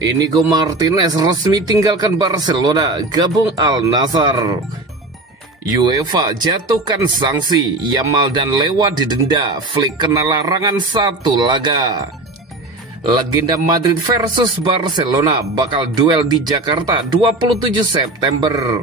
Inigo Martinez resmi tinggalkan Barcelona, gabung Al Nassr. UEFA jatuhkan sanksi, Yamal dan Lewa didenda, Flick kena larangan 1 laga. Legenda Madrid versus Barcelona bakal duel di Jakarta 27 September.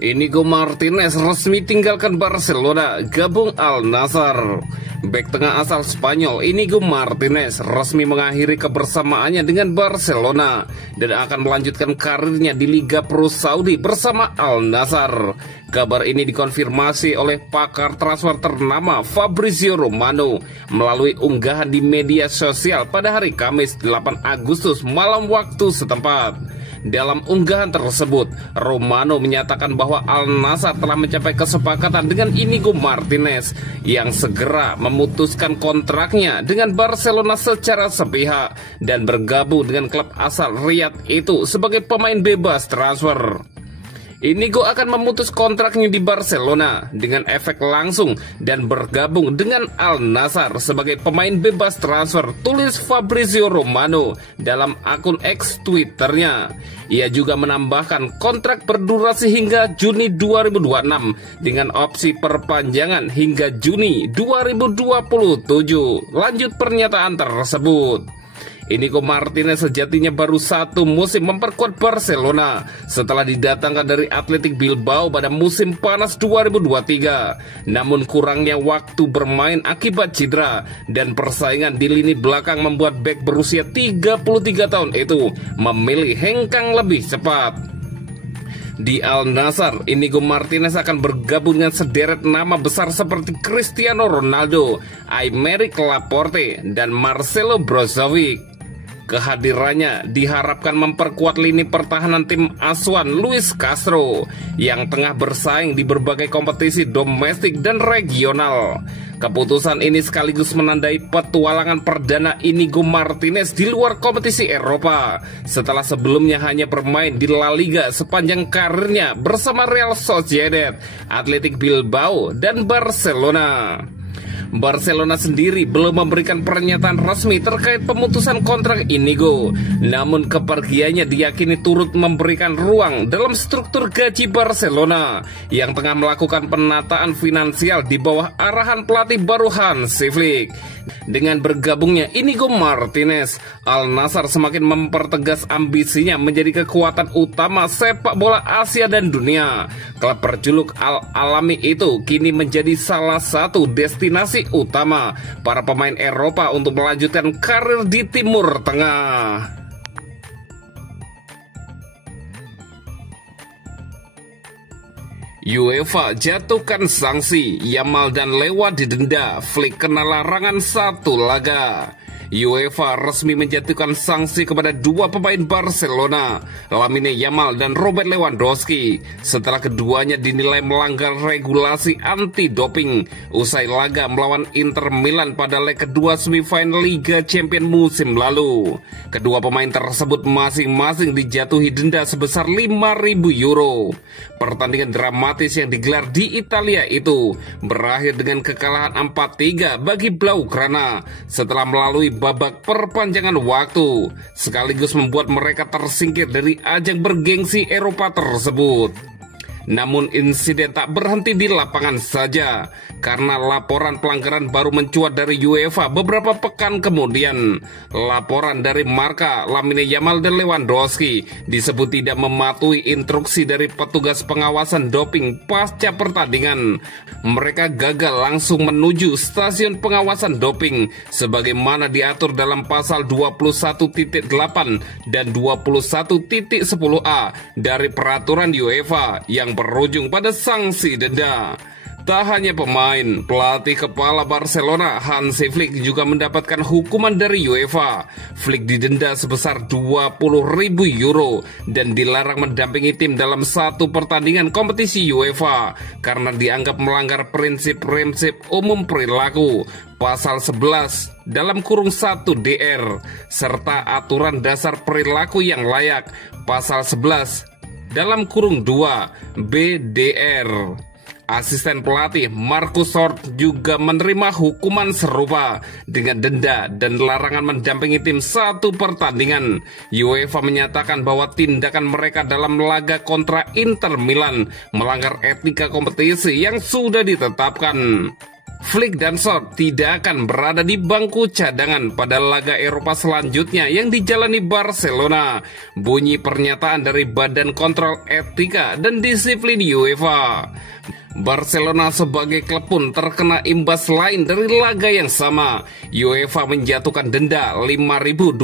Inigo Martinez resmi tinggalkan Barcelona, gabung Al Nassr. Bek tengah asal Spanyol Inigo Martinez resmi mengakhiri kebersamaannya dengan Barcelona dan akan melanjutkan karirnya di Liga Pro Saudi bersama Al Nassr. Kabar ini dikonfirmasi oleh pakar transfer ternama Fabrizio Romano melalui unggahan di media sosial pada hari Kamis 8 Agustus malam waktu setempat. Dalam unggahan tersebut, Romano menyatakan bahwa Al Nassr telah mencapai kesepakatan dengan Inigo Martinez yang segera memutuskan kontraknya dengan Barcelona secara sepihak dan bergabung dengan klub asal Riyadh itu sebagai pemain bebas transfer. Inigo akan memutus kontraknya di Barcelona dengan efek langsung dan bergabung dengan Al Nassr sebagai pemain bebas transfer, tulis Fabrizio Romano dalam akun X Twitternya. Ia juga menambahkan kontrak berdurasi hingga Juni 2026 dengan opsi perpanjangan hingga Juni 2027. Lanjut pernyataan tersebut. Inigo Martinez sejatinya baru 1 musim memperkuat Barcelona setelah didatangkan dari Athletic Bilbao pada musim panas 2023. Namun kurangnya waktu bermain akibat cedera dan persaingan di lini belakang membuat bek berusia 33 tahun itu memilih hengkang lebih cepat. Di Al Nassr, Inigo Martinez akan bergabung dengan sederet nama besar seperti Cristiano Ronaldo, Aymeric Laporte, dan Marcelo Brozovic. Kehadirannya diharapkan memperkuat lini pertahanan tim asuhan Luis Castro yang tengah bersaing di berbagai kompetisi domestik dan regional. Keputusan ini sekaligus menandai petualangan perdana Inigo Martinez di luar kompetisi Eropa setelah sebelumnya hanya bermain di La Liga sepanjang karirnya bersama Real Sociedad, Athletic Bilbao, dan Barcelona. Barcelona sendiri belum memberikan pernyataan resmi terkait pemutusan kontrak Inigo. Namun kepergiannya diyakini turut memberikan ruang dalam struktur gaji Barcelona yang tengah melakukan penataan finansial di bawah arahan pelatih baru Hansi Flick. Dengan bergabungnya Inigo Martinez, Al Nassr semakin mempertegas ambisinya menjadi kekuatan utama sepak bola Asia dan dunia. Klub berjuluk Al-Alami itu kini menjadi salah satu destinasi utama para pemain Eropa untuk melanjutkan karir di Timur Tengah. UEFA jatuhkan sanksi, Yamal dan Lewa didenda, Flick kena larangan 1 laga. UEFA resmi menjatuhkan sanksi kepada 2 pemain Barcelona, Lamine Yamal dan Robert Lewandowski, setelah keduanya dinilai melanggar regulasi anti-doping usai laga melawan Inter Milan pada leg kedua semifinal Liga Champions musim lalu. Kedua pemain tersebut masing-masing dijatuhi denda sebesar 5.000 euro. Pertandingan dramatis yang digelar di Italia itu berakhir dengan kekalahan 4-3 bagi Blaugrana setelah melalui babak perpanjangan waktu, sekaligus membuat mereka tersingkir dari ajang bergengsi Eropa tersebut. Namun insiden tak berhenti di lapangan saja, karena laporan pelanggaran baru mencuat dari UEFA beberapa pekan kemudian. Laporan dari Marca, Lamine Yamal dan Lewandowski disebut tidak mematuhi instruksi dari petugas pengawasan doping pasca pertandingan. Mereka gagal langsung menuju stasiun pengawasan doping sebagaimana diatur dalam pasal 21.8 dan 21.10a dari peraturan UEFA yang berujung pada sanksi denda. Tak hanya pemain, pelatih kepala Barcelona Hansi Flick juga mendapatkan hukuman dari UEFA. Flick didenda sebesar 20.000 euro dan dilarang mendampingi tim dalam 1 pertandingan kompetisi UEFA karena dianggap melanggar prinsip-prinsip umum perilaku, pasal 11 dalam kurung 1 DR, serta aturan dasar perilaku yang layak, pasal 11 dalam kurung 2 BDR. Asisten pelatih Marcus Hort juga menerima hukuman serupa dengan denda dan larangan mendampingi tim satu pertandingan. UEFA menyatakan bahwa tindakan mereka dalam laga kontra Inter Milan melanggar etika kompetisi yang sudah ditetapkan. Flick dan Hort tidak akan berada di bangku cadangan pada laga Eropa selanjutnya yang dijalani Barcelona. Bunyi pernyataan dari Badan Kontrol Etika dan Disiplin UEFA. Barcelona sebagai klub pun terkena imbas lain dari laga yang sama. UEFA menjatuhkan denda 5.250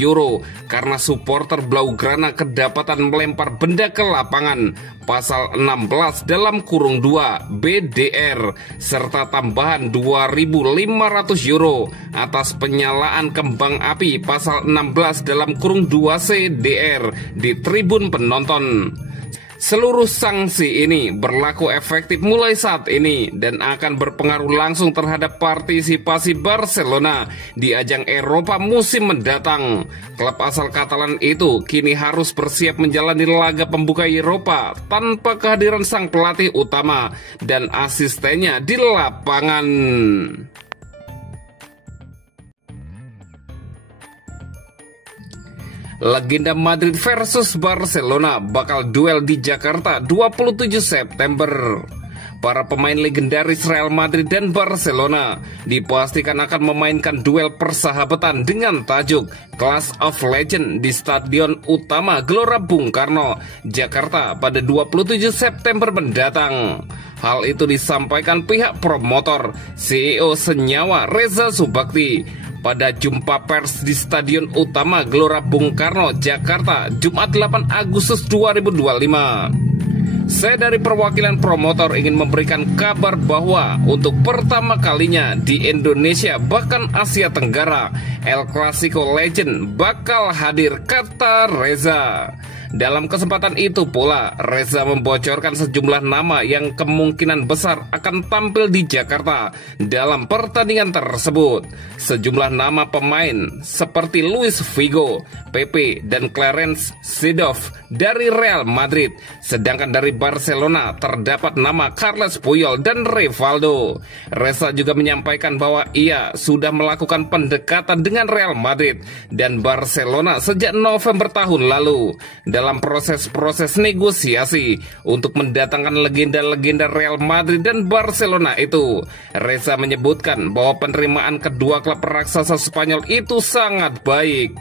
euro karena supporter Blaugrana kedapatan melempar benda ke lapangan, pasal 16 dalam kurung 2 BDR, serta tambahan 2.500 euro atas penyalaan kembang api, pasal 16 dalam kurung 2 CDR di tribun penonton. Seluruh sanksi ini berlaku efektif mulai saat ini dan akan berpengaruh langsung terhadap partisipasi Barcelona di ajang Eropa musim mendatang. Klub asal Katalan itu kini harus bersiap menjalani laga pembuka Eropa tanpa kehadiran sang pelatih utama dan asistennya di lapangan. Legenda Madrid versus Barcelona bakal duel di Jakarta 27 September. Para pemain legendaris Real Madrid dan Barcelona dipastikan akan memainkan duel persahabatan dengan tajuk Clash of Legends di Stadion Utama Gelora Bung Karno, Jakarta pada 27 September mendatang. Hal itu disampaikan pihak promotor, CEO Senyawa Reza Subakti pada jumpa pers di Stadion Utama Gelora Bung Karno, Jakarta, Jumat 8 Agustus 2025. Saya dari perwakilan promotor ingin memberikan kabar bahwa untuk pertama kalinya di Indonesia bahkan Asia Tenggara, El Clasico Legend bakal hadir, kata Reza. Dalam kesempatan itu pula, Reza membocorkan sejumlah nama yang kemungkinan besar akan tampil di Jakarta dalam pertandingan tersebut. Sejumlah nama pemain seperti Luis Figo, Pepe, dan Clarence Seedorf dari Real Madrid. Sedangkan dari Barcelona terdapat nama Carles Puyol dan Rivaldo. Reza juga menyampaikan bahwa ia sudah melakukan pendekatan dengan Real Madrid dan Barcelona sejak November tahun lalu dalam proses-proses negosiasi untuk mendatangkan legenda-legenda Real Madrid dan Barcelona itu. Reza menyebutkan bahwa penerimaan kedua klub raksasa Spanyol itu sangat baik.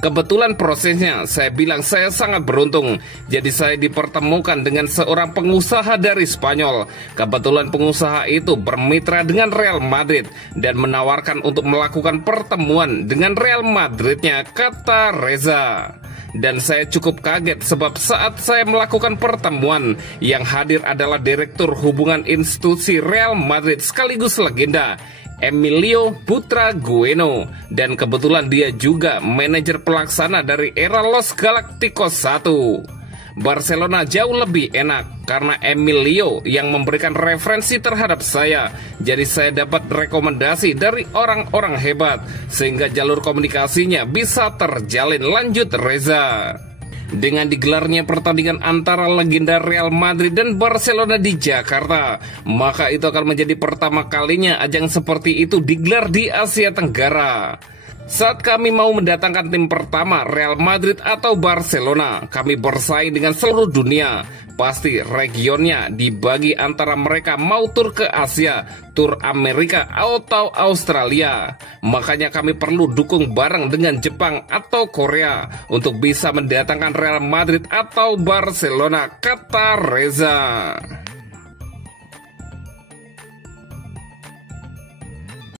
Kebetulan prosesnya, saya bilang saya sangat beruntung. Jadi saya dipertemukan dengan seorang pengusaha dari Spanyol. Kebetulan pengusaha itu bermitra dengan Real Madrid dan menawarkan untuk melakukan pertemuan dengan Real Madridnya, kata Reza. Dan saya cukup kaget sebab saat saya melakukan pertemuan, yang hadir adalah Direktur Hubungan Institusi Real Madrid sekaligus legenda, Emilio Butragueno, dan kebetulan dia juga manajer pelaksana dari era Los Galacticos 1. Barcelona jauh lebih enak karena Emilio yang memberikan referensi terhadap saya. Jadi saya dapat rekomendasi dari orang-orang hebat sehingga jalur komunikasinya bisa terjalin, lanjut Reza. Dengan digelarnya pertandingan antara legenda Real Madrid dan Barcelona di Jakarta, maka itu akan menjadi pertama kalinya ajang seperti itu digelar di Asia Tenggara. Saat kami mau mendatangkan tim pertama, Real Madrid atau Barcelona, kami bersaing dengan seluruh dunia. Pasti regionnya dibagi antara mereka mau tur ke Asia, tur Amerika atau Australia. Makanya kami perlu dukung bareng dengan Jepang atau Korea untuk bisa mendatangkan Real Madrid atau Barcelona, kata Reza.